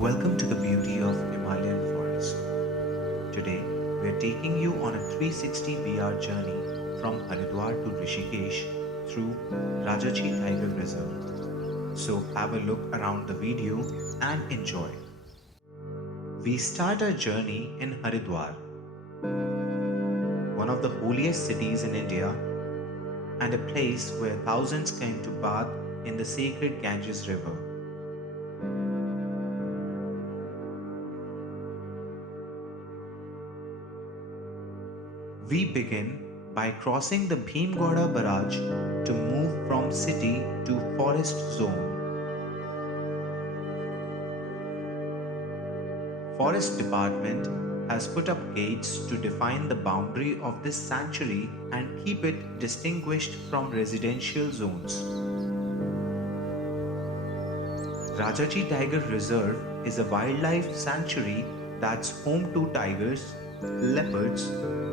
Welcome to the beauty of Himalayan forest. Today, we are taking you on a 360 VR journey from Haridwar to Rishikesh through Rajaji Tiger Reserve. So have a look around the video and enjoy. We start our journey in Haridwar, one of the holiest cities in India and a place where thousands came to bath in the sacred Ganges River. We begin by crossing the Bhimgowda barrage to move from city to forest zone. Forest Department has put up gates to define the boundary of this sanctuary and keep it distinguished from residential zones. Rajaji Tiger Reserve is a wildlife sanctuary that's home to tigers, leopards,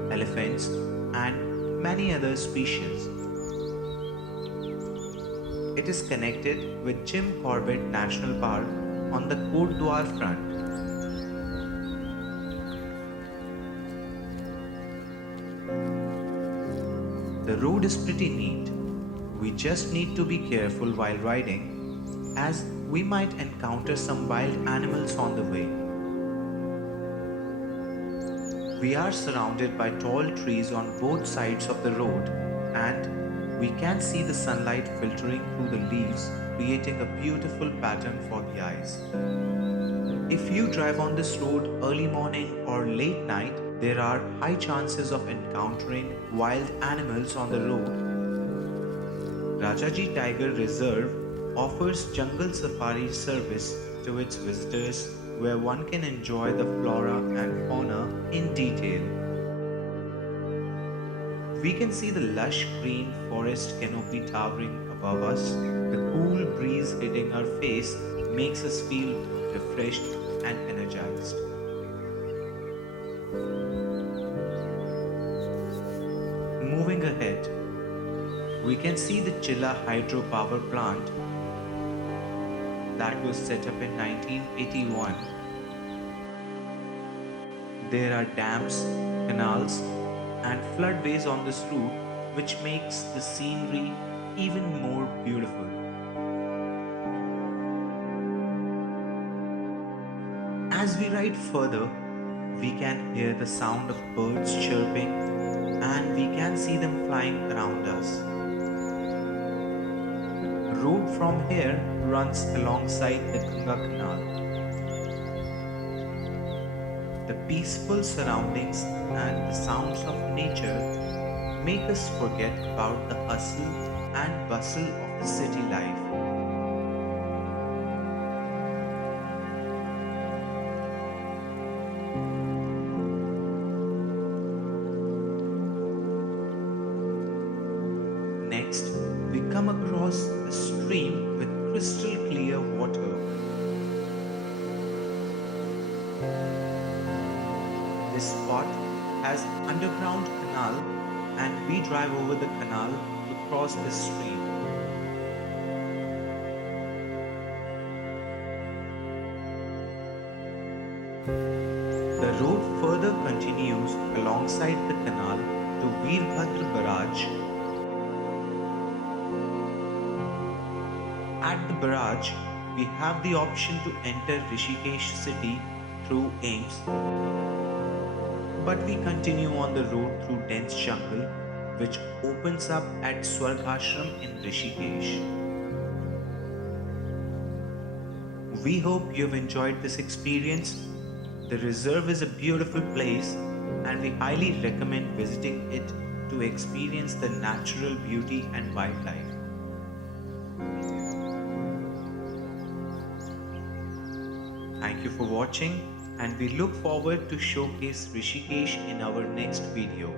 elephants, and many other species. It is connected with Jim Corbett National Park on the Haridwar front. The road is pretty neat. We just need to be careful while riding, as we might encounter some wild animals on the way. We are surrounded by tall trees on both sides of the road, and we can see the sunlight filtering through the leaves, creating a beautiful pattern for the eyes. If you drive on this road early morning or late night, there are high chances of encountering wild animals on the road. Rajaji Tiger Reserve offers jungle safari service to its visitors, where one can enjoy the flora and fauna in detail. We can see the lush green forest canopy towering above us. The cool breeze hitting our face makes us feel refreshed and energized. Moving ahead, we can see the Chilla Hydropower Plant that was set up in 1981. There are dams, canals, and floodways on this route, which makes the scenery even more beautiful. As we ride further, we can hear the sound of birds chirping, and we can see them flying around us. Road from here runs alongside the Ganga Canal. The peaceful surroundings and the sounds of nature make us forget about the hustle and bustle of the city life. Next, we come across a stream with crystal clear water. This spot has underground canal, and we drive over the canal to cross this stream. The road further continues alongside the canal to Veerbhadra Barrage. At the barrage, we have the option to enter Rishikesh city through Ames, but we continue on the road through dense jungle, which opens up at Swargashram in Rishikesh. We hope you've enjoyed this experience. The reserve is a beautiful place, and we highly recommend visiting it to experience the natural beauty and wildlife. Thank you for watching, and we look forward to showcase Rishikesh in our next video.